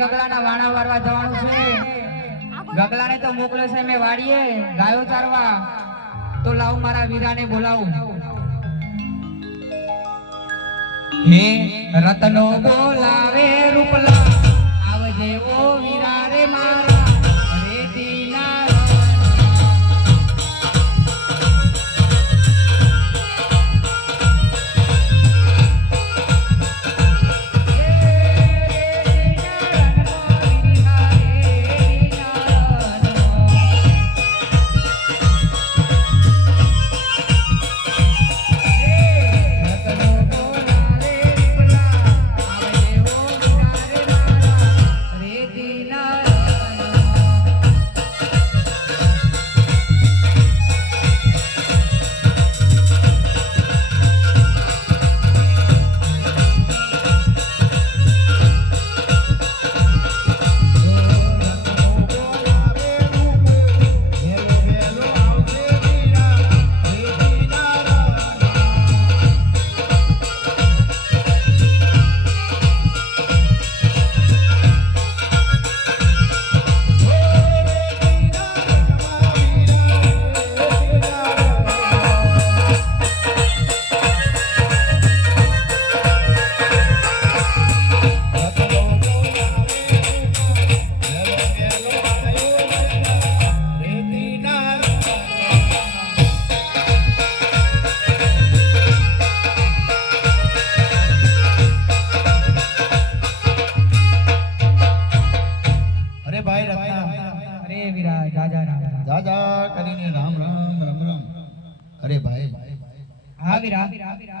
ગગલાના વાણા વારવા જવાનું છે. ગગલાને તો મોકલે છે મેં વાડીએ ગાયો ચારવા. તો લાવ મારા વીરાને બોલાવું. હે રતનો બોલાવે રૂપલા આવજે ઓ વીરા રે મારા રેતીના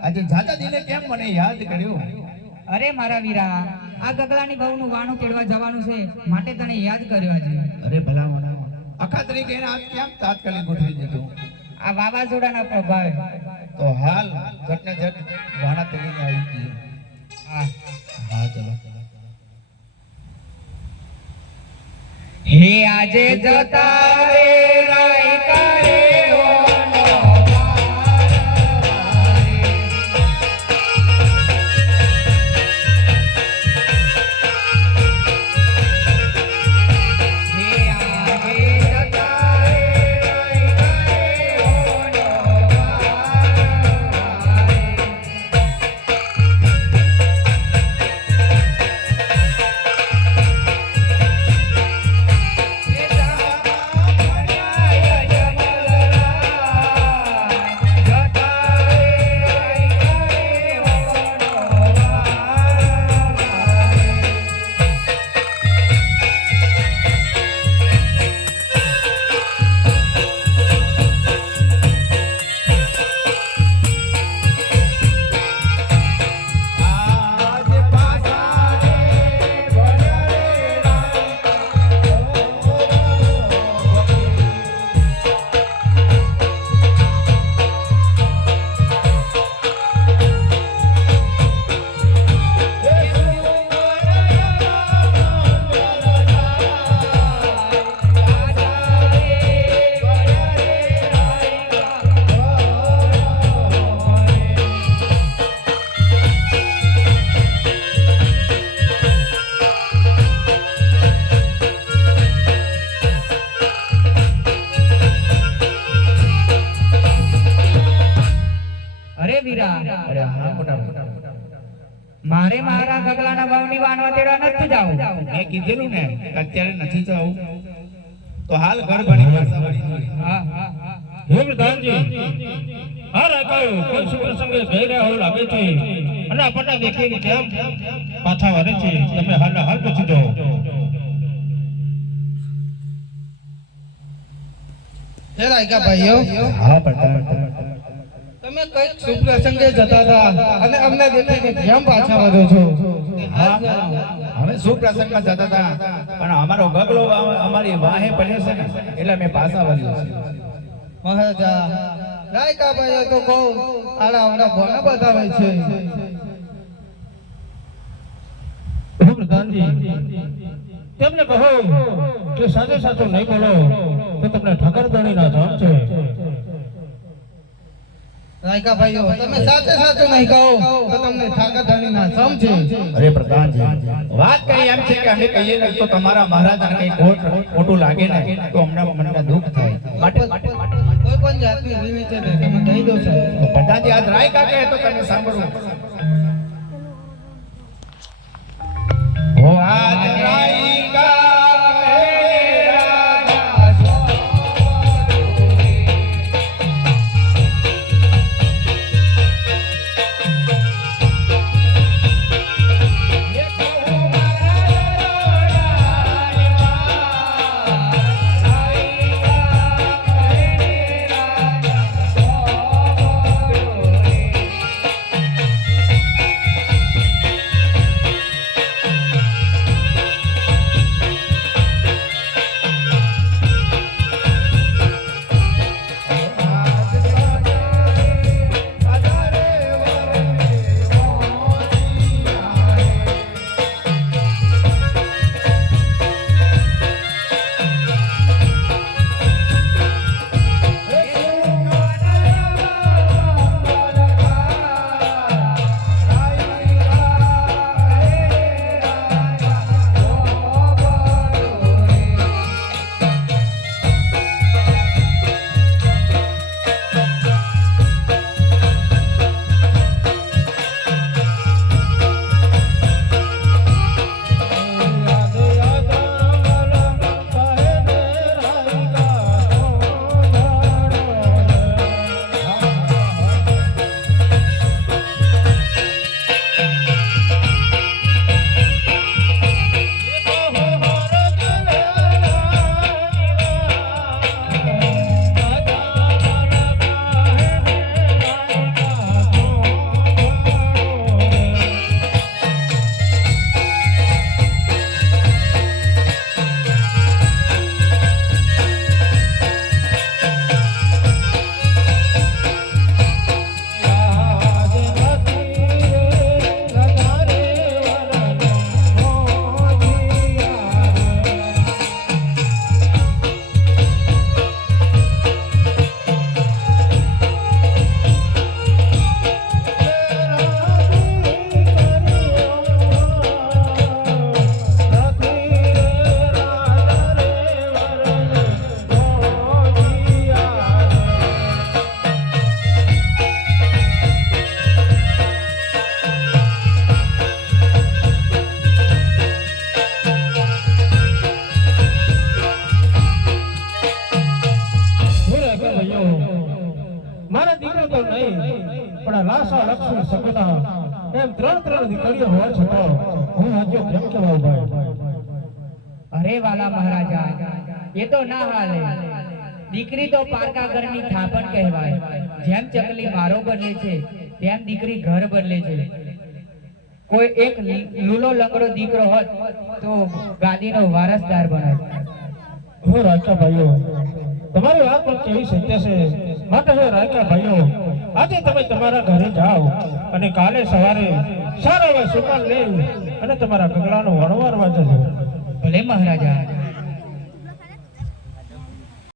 આજે જાજાજીને કેમ મને યાદ કર્યો? અરે મારા વીરા આ ગગલાની બહુનું વાણું તેડવા જવાનું છે માટે તને યાદ કર્યો આજે. અરે ભલા મને આખા તરીકે એને આજ કેમ તાત્કાલિક ગોઠવી દીધું? આ વાવાઝોડાના પ્રભાવે તો હાલ ઘટને ઘટ વાણા તરીકે આવી ગઈ. હા હા ચલો. હે આજે જતા રે રાયકા રે મારે મારા ગગલાના ભાવની વાણવા તેડવા નથી જાવું. મેં કીધેલું ને અત્યારે નથી જાવું તો હાલ ઘર ભણી પાછા વળી. હા હા હા હે પ્રધાનજી આ રાકાયો કોઈ સુપ્રસંગે જઈ રહ્યા હોય લાગે છે અને આપણને દેખીને કેમ પાછા વળે છે. તમે હાલના હાલ પૂછી દો. હે રાયકા ભાઈઓ હા પ્રધાન તમે કઈક શુભ પ્રસંગે જતા હતા અને અમને દેખીને કેમ પાછા વધો છો? અમે શું પ્રસંગમાં જતા હતા પણ અમારો ગગલો અમારી વાહે પડ્યો છે ને એટલે મેં પાછા વળ્યો છે. મહારાજા રાયકા ભાઈઓ તો બહુ આડા અવડા ભણા બતાવે છે. હે પ્રધાનજી તેમને કહો કે સાચે સાચું નહીં બોલો તો તમને ઠાકર ધણીના જામ છે. રાયકા ભાઈઓ તમે સાચે સાચું નહીં કહો તો તમને ઠાકરધાણી ના સમજે. અરે પ્રધાનજી, વાત કઈ એમ છે કે અમે કહીએ ને તો તમારા મહારાજાને કઈ ખોટું લાગે ને તો અમને મનને દુઃખ થાય. માટે કોઈ પણ જાતની રીત છે તે તમે કહી દો સાહેબ. પ્રધાનજી આજ રાયકા કહે તો તમે સાંભળો. ઓ આજ રાયકા મારા દીકરો તો નહીં પણ આ લાસા લક્ષ્મી સગુના એમ ત્રણ દીકરીઓ હોવા છતાં હું આજે કેમ કહેવાય ભાઈ? અરે વાલા મહારાજા, એ તો ના હાલે. દીકરી તો પારકા ઘરની થાપણ કહેવાય. જેમ ચકલી મારો બદલે છે તેમ દીકરી ઘર બદલે છે. કોઈ એક લૂલો લંગડો દીકરો હોત તો ગાદીનો વારસદાર બને. હો રાયકા ભાઈઓ, તમારી વાત પણ કેવી સત્ય છે. માટે હે રાયકા ભાઈઓ, આજે તમે તમારા ઘરે જાઓ અને કાલે સવારે સારા એવા સુકાન લઈ અને તમારા ગગલાનો વણવારવા જજો. ભલે મહારાજા.